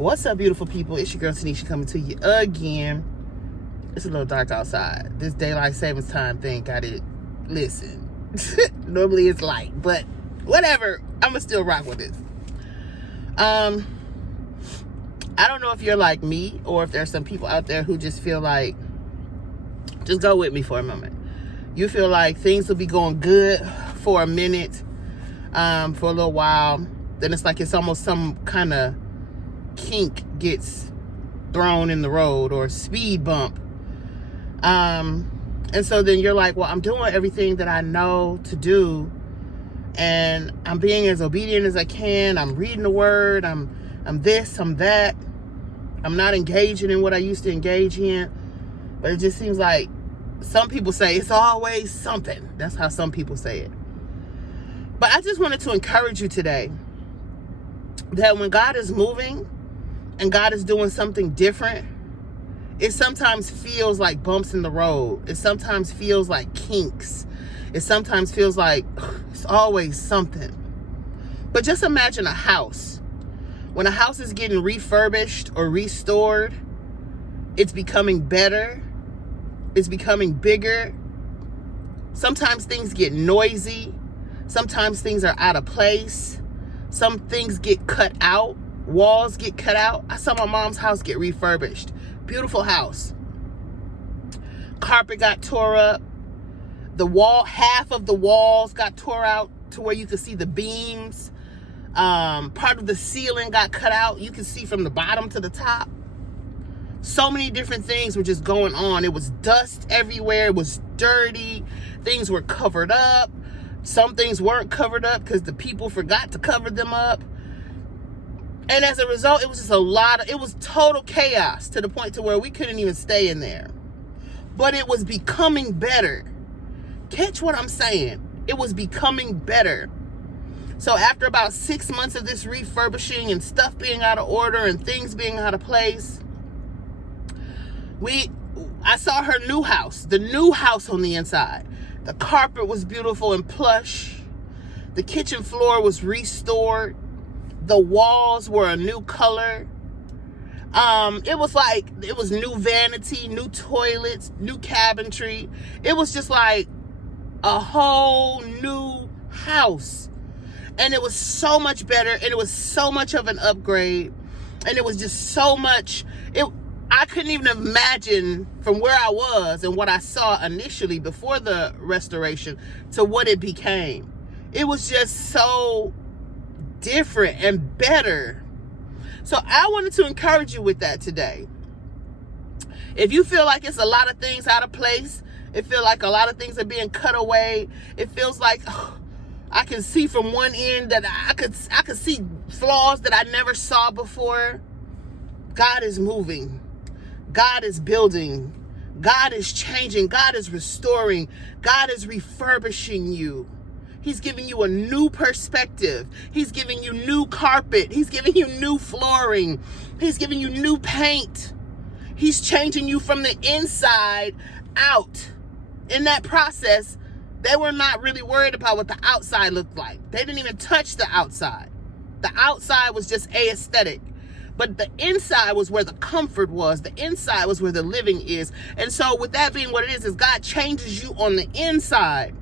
What's up, beautiful people? It's your girl Tynisha coming to you again. It's a little dark outside. This daylight savings time thing got it. Listen, normally it's light, but whatever. I'ma still rock with this. I don't know if you're like me or if there's some people out there who just feel like, just go with me for a moment. You feel like things will be going good for a minute, for a little while. Then it's like it's almost some kind of kink gets thrown in the road or speed bump. And so then you're like, well, I'm doing everything that I know to do, and I'm being as obedient as I can. I'm reading the word. I'm this, I'm that. I'm not engaging in what I used to engage in. But it just seems like some people say it's always something. That's how some people say it. But I just wanted to encourage you today that when God is moving and God is doing something different, it sometimes feels like bumps in the road. It sometimes feels like kinks. It sometimes feels like it's always something. But just imagine a house. When a house is getting refurbished or restored, it's becoming better. It's becoming bigger. Sometimes things get noisy. Sometimes things are out of place. Some things get cut out. Walls get cut out. I saw my mom's house get refurbished. Beautiful house. Carpet got tore up. The wall, half of the walls got tore out to where you could see the beams. Part of the ceiling got cut out. You could see from the bottom to the top. So many different things were just going on. It was dust everywhere. It was dirty. Things were covered up. Some things weren't covered up because the people forgot to cover them up. And as a result, it was just it was total chaos to the point to where we couldn't even stay in there. But it was becoming better. Catch what I'm saying. It was becoming better. So after about 6 months of this refurbishing and stuff being out of order and things being out of place, I saw her new house, the new house on the inside. The carpet was beautiful and plush. The kitchen floor was restored. The walls were a new color. It was new vanity, new toilets, new cabinetry. It was just like a whole new house. And it was so much better, and it was so much of an upgrade. And it was just so much, I couldn't even imagine from where I was and what I saw initially before the restoration to what it became. It was just so different and better. So I wanted to encourage you with that today. If you feel like it's a lot of things out of place, it feels like a lot of things are being cut away, it feels like I can see from one end that I could see flaws that I never saw before. God is moving. God is building. God is changing. God is restoring. God is refurbishing you. He's giving you a new perspective. He's giving you new carpet. He's giving you new flooring. He's giving you new paint. He's changing you from the inside out. In that process, they were not really worried about what the outside looked like. They didn't even touch the outside. The outside was just aesthetic. But the inside was where the comfort was. The inside was where the living is. And so with that being what it is God changes you on the inside.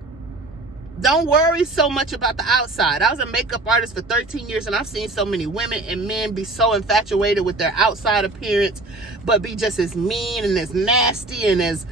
Don't worry so much about the outside. I was a makeup artist for 13 years, and I've seen so many women and men be so infatuated with their outside appearance, but be just as mean and as nasty and as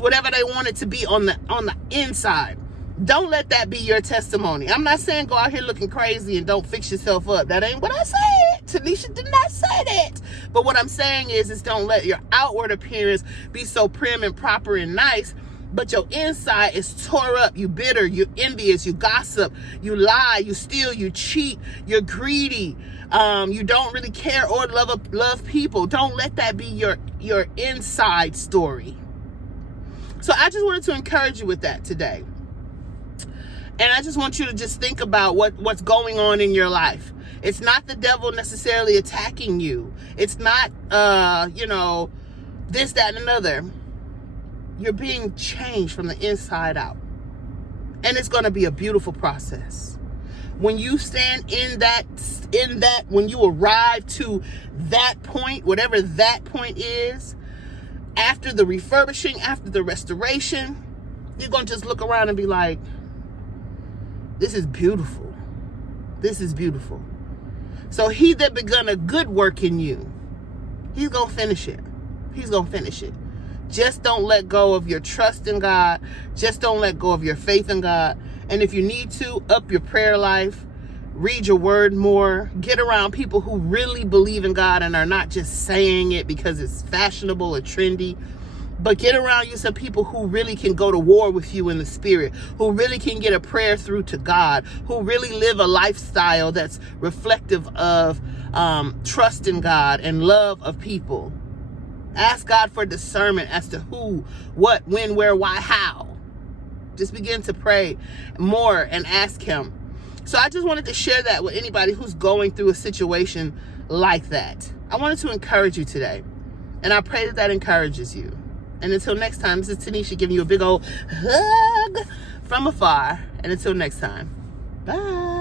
whatever they want it to be on the inside. Don't let that be your testimony. I'm not saying go out here looking crazy and don't fix yourself up. That ain't what I said. Tynisha did not say that. But what I'm saying is don't let your outward appearance be so prim and proper and nice, but your inside is tore up. You bitter, you envious, you gossip, you lie, you steal, you cheat, you're greedy. You don't really care or love people. Don't let that be your inside story. So I just wanted to encourage you with that today. And I just want you to just think about what's going on in your life. It's not the devil necessarily attacking you. It's not, this, that, and another. You're being changed from the inside out. And it's going to be a beautiful process. when you stand in that, when you arrive to that point, whatever that point is, after the refurbishing, after the restoration, you're going to just look around and be like, this is beautiful. This is beautiful. So he that begun a good work in you, he's going to finish it. He's going to finish it. Just don't let go of your trust in God. Just don't let go of your faith in God. And if you need to, up your prayer life, read your word more, get around people who really believe in God and are not just saying it because it's fashionable or trendy, but get around you some people who really can go to war with you in the spirit, who really can get a prayer through to God, who really live a lifestyle that's reflective of trust in God and love of people. Ask God for discernment as to who, what, when, where, why, how. Just begin to pray more and ask him. So I just wanted to share that with anybody who's going through a situation like that. I wanted to encourage you today. And I pray that that encourages you. And until next time, this is Tynisha giving you a big old hug from afar. And until next time, bye.